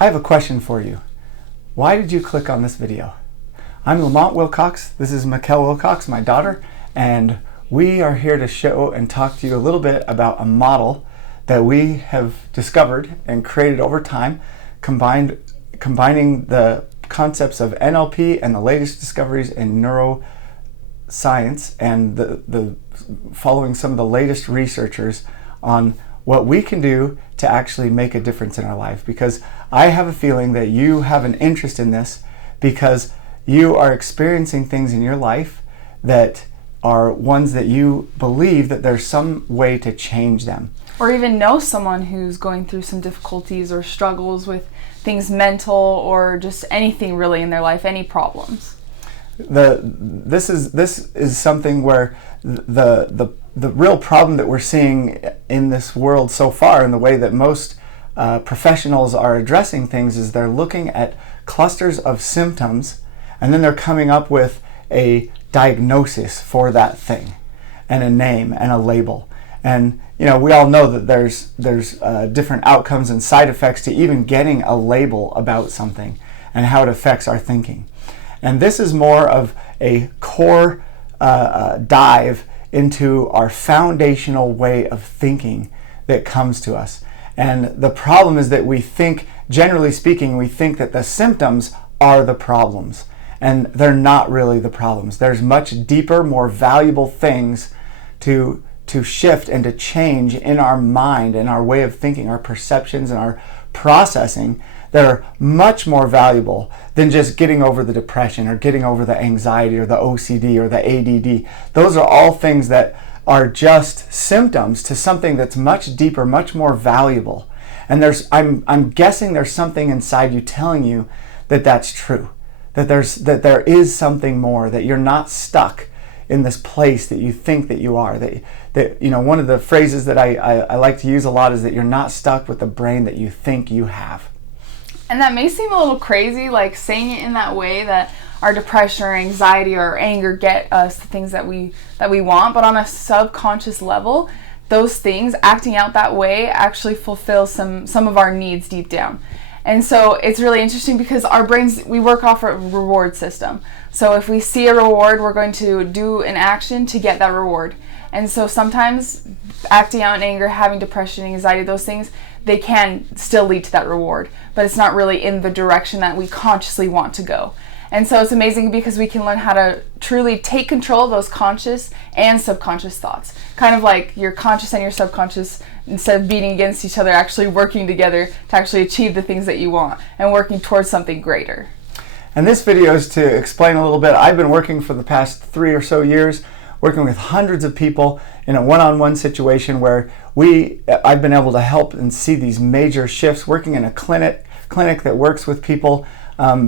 I have a question for you. Why did you click on this video? I'm Lamont Wilcox. This is Mikkel Wilcox, my daughter, and we are here to show and talk to you a little bit about a model that we have discovered and created over time, combining the concepts of NLP and the latest discoveries in neuroscience and the following some of the latest researchers on what we can do to actually make a difference in our life. Because I have a feeling that you have an interest in this because you are experiencing things in your life that are ones that you believe that there's some way to change them. Or even know someone who's going through some difficulties or struggles with things mental or just anything really in their life, any problems. This is something where the real problem that we're seeing in this world so far, and the way that most professionals are addressing things, is they're looking at clusters of symptoms and then they're coming up with a diagnosis for that thing and a name and a label. And we all know that there's different outcomes and side effects to even getting a label about something and how it affects our thinking. And this is more of a core dive into our foundational way of thinking that comes to us. And the problem is that we think, generally speaking, we think that the symptoms are the problems. And they're not really the problems. There's much deeper, more valuable things to shift and to change in our mind and our way of thinking, our perceptions and our processing, that are much more valuable than just getting over the depression or getting over the anxiety or the OCD or the ADD. Those are all things that are just symptoms to something that's much deeper, much more valuable. And I'm guessing there's something inside you telling you that that's true, that there is something more, that you're not stuck in this place that you think that you are. That one of the phrases that I like to use a lot is that you're not stuck with the brain that you think you have. And that may seem a little crazy, like saying it in that way, that our depression or anxiety or anger get us the things that we want, but on a subconscious level, those things, acting out that way, actually fulfill some of our needs deep down. And so it's really interesting because our brains, we work off a reward system. So if we see a reward, we're going to do an action to get that reward. And so sometimes acting out in anger, having depression, anxiety, those things, they can still lead to that reward, but it's not really in the direction that we consciously want to go. And so it's amazing because we can learn how to truly take control of those conscious and subconscious thoughts. Kind of like your conscious and your subconscious, instead of beating against each other, actually working together to actually achieve the things that you want and working towards something greater. And this video is to explain a little bit. I've been working for the past 3 or so years, working with hundreds of people in a one-on-one situation where I've been able to help and see these major shifts, working in a clinic that works with people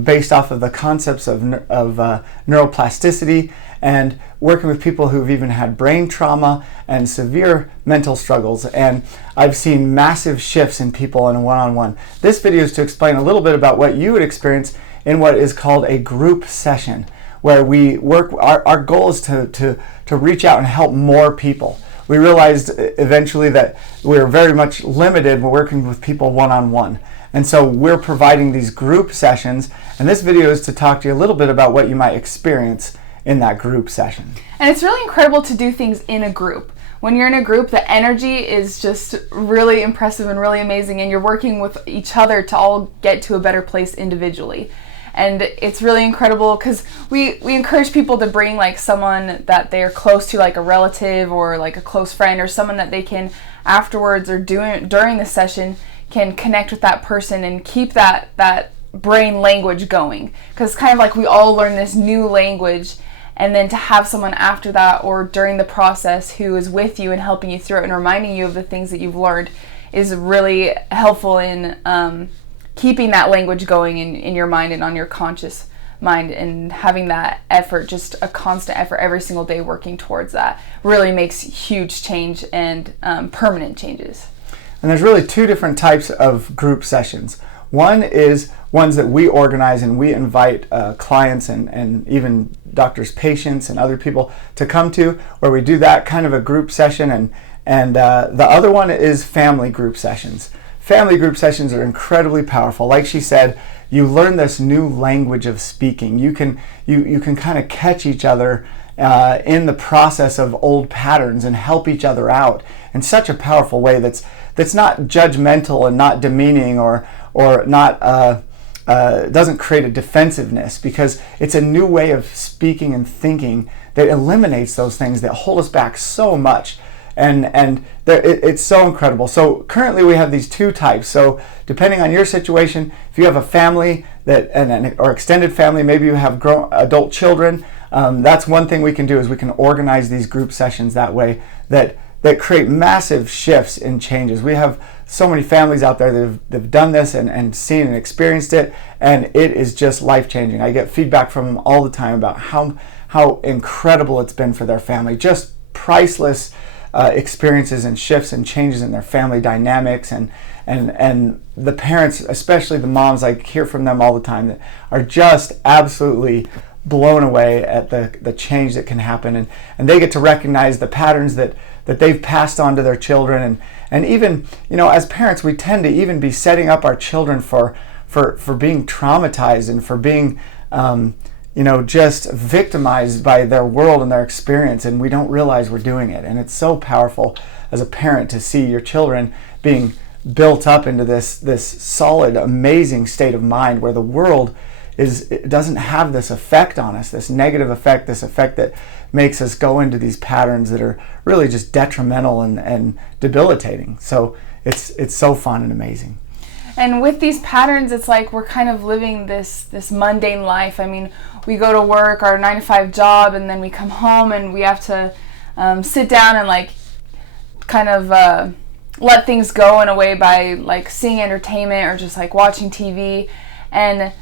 based off of the concepts of neuroplasticity, and working with people who've even had brain trauma and severe mental struggles. And I've seen massive shifts in people in a one-on-one. This video is to explain a little bit about what you would experience in what is called a group session, where we work. Our goal is to reach out and help more people. We realized eventually that we're very much limited when working with people one-on-one. And so we're providing these group sessions, and this video is to talk to you a little bit about what you might experience in that group session. And it's really incredible to do things in a group. When you're in a group, the energy is just really impressive and really amazing, and you're working with each other to all get to a better place individually. And it's really incredible because we encourage people to bring like someone that they're close to, like a relative or like a close friend, or someone that they can afterwards or during the session can connect with that person and keep that brain language going. Because it's kind of like we all learn this new language, and then to have someone after that or during the process who is with you and helping you through it and reminding you of the things that you've learned is really helpful in keeping that language going in your mind and on your conscious mind, and having that effort, just a constant effort every single day working towards that, really makes huge change and permanent changes. And there's really 2 different types of group sessions. One is ones that we organize and we invite clients and even doctors' patients and other people to come to, where we do that kind of a group session. And the other one is family group sessions. family group sessions are incredibly powerful. Like she said, you learn this new language of speaking. You can kind of catch each other in the process of old patterns and help each other out in such a powerful way that's not judgmental and not demeaning or not doesn't create a defensiveness, because it's a new way of speaking and thinking that eliminates those things that hold us back so much. And it's so incredible. So currently we have these two types. So depending on your situation, if you have a family or extended family, maybe you have adult children, that's one thing we can do, is we can organize these group sessions that way that create massive shifts and changes. We have so many families out there that have done this and seen and experienced it, and it is just life-changing. I get feedback from them all the time about how incredible it's been for their family. Just priceless experiences and shifts and changes in their family dynamics, and the parents, especially the moms, I hear from them all the time, that are just absolutely blown away at the change that can happen, and they get to recognize the patterns that they've passed on to their children, and even, as parents, we tend to even be setting up our children for being traumatized and for being just victimized by their world and their experience, and we don't realize we're doing it. And it's so powerful as a parent to see your children being built up into this solid, amazing state of mind where the world doesn't have this effect on us, this negative effect, this effect that makes us go into these patterns that are really just detrimental and debilitating. So it's so fun and amazing. And with these patterns, it's like we're kind of living this mundane life. I mean, we go to work, our 9-to-5 job, and then we come home and we have to sit down and kind of let things go in a way by seeing entertainment or just watching TV. And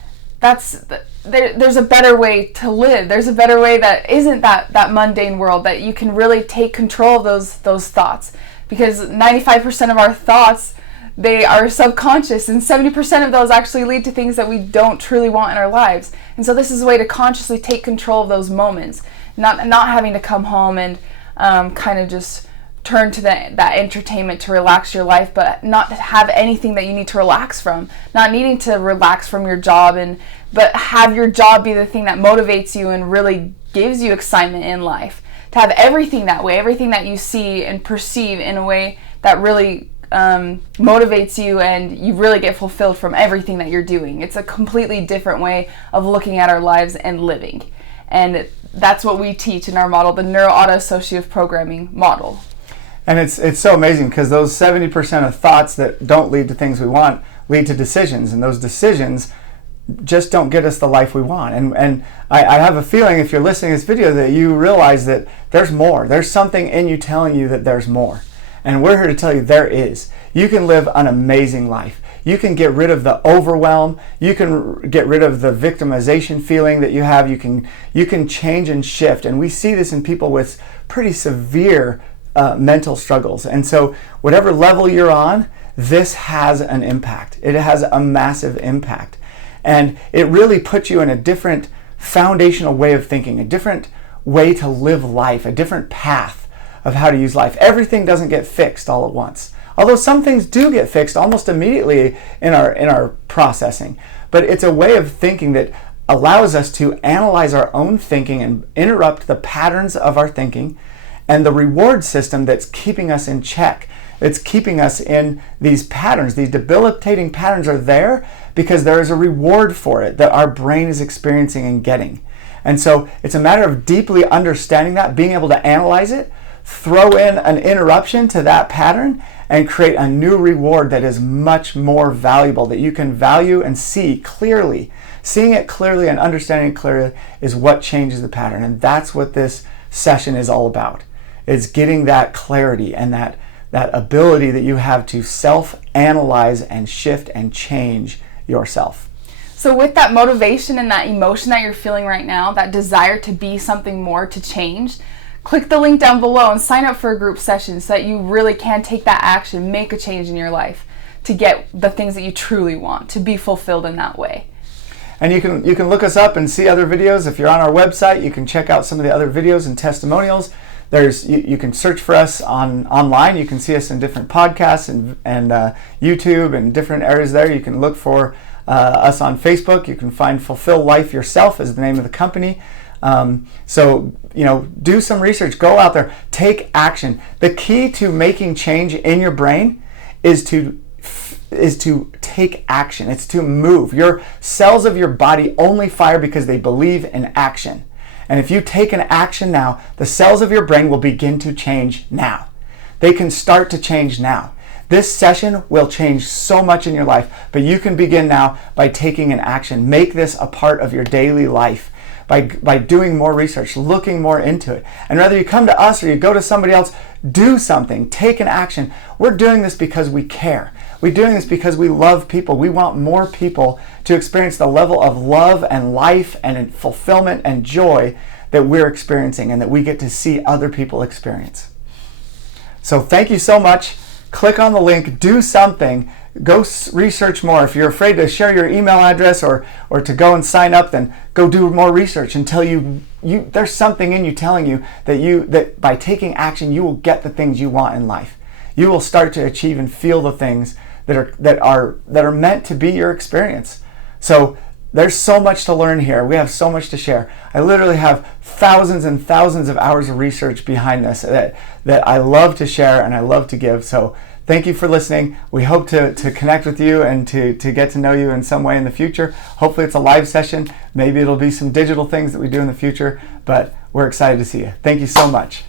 there's a better way to live. There's a better way that isn't that mundane world, that you can really take control of those thoughts, because 95% of our thoughts, they are subconscious, and 70% of those actually lead to things that we don't truly want in our lives. And so this is a way to consciously take control of those moments, not having to come home and kind of just turn to that entertainment to relax your life, but not have anything that you need to relax from, not needing to relax from your job, but have your job be the thing that motivates you and really gives you excitement in life. To have everything that way, everything that you see and perceive in a way that really motivates you, and you really get fulfilled from everything that you're doing. It's a completely different way of looking at our lives and living. And that's what we teach in our model, the Neuro-Auto-Associative Programming model. And it's so amazing, because those 70% of thoughts that don't lead to things we want lead to decisions, and those decisions just don't get us the life we want. And I have a feeling, if you're listening to this video, that you realize that there's more. There's something in you telling you that there's more. And we're here to tell you there is. You can live an amazing life. You can get rid of the overwhelm. You can get rid of the victimization feeling that you have. You can change and shift. And we see this in people with pretty severe mental struggles. And so whatever level you're on, this has an impact. It has a massive impact. And it really puts you in a different foundational way of thinking, a different way to live life, a different path of how to use life. Everything doesn't get fixed all at once. Although some things do get fixed almost immediately in our processing. But it's a way of thinking that allows us to analyze our own thinking and interrupt the patterns of our thinking and the reward system that's keeping us in check. It's keeping us in these patterns. These debilitating patterns are there because there is a reward for it that our brain is experiencing and getting. And so it's a matter of deeply understanding that, being able to analyze it, throw in an interruption to that pattern, and create a new reward that is much more valuable, that you can value and see clearly. Seeing it clearly and understanding it clearly is what changes the pattern. And that's what this session is all about. It's getting that clarity and that ability that you have to self-analyze and shift and change yourself. So with that motivation and that emotion that you're feeling right now, that desire to be something more, to change, click the link down below and sign up for a group session so that you really can take that action, make a change in your life to get the things that you truly want, to be fulfilled in that way. And you can look us up and see other videos. If you're on our website, you can check out some of the other videos and testimonials You can search for us online. You can see us in different podcasts and YouTube and different areas there. You can look for us on Facebook. You can find Fulfill Life Yourself as the name of the company. So, do some research. Go out there. Take action. The key to making change in your brain is to take action. It's to move. Your cells of your body only fire because they believe in action. And if you take an action now, the cells of your brain will begin to change now. They can start to change now. This session will change so much in your life, but you can begin now by taking an action. Make this a part of your daily life by doing more research, looking more into it. And whether you come to us or you go to somebody else, do something. Take an action. We're doing this because we care. We're doing this because we love people. We want more people to experience the level of love and life and fulfillment and joy that we're experiencing and that we get to see other people experience. So thank you so much. Click on the link. Do something. Go research more. If you're afraid to share your email address or to go and sign up, then go do more research until there's something in you telling you that by taking action you will get the things you want in life. You will start to achieve and feel the things that are meant to be your experience. So there's so much to learn here. We have so much to share. I literally have thousands and thousands of hours of research behind this that I love to share and I love to give. So thank you for listening. We hope to connect with you and to get to know you in some way in the future. Hopefully it's a live session. Maybe it'll be some digital things that we do in the future, but we're excited to see you. Thank you so much.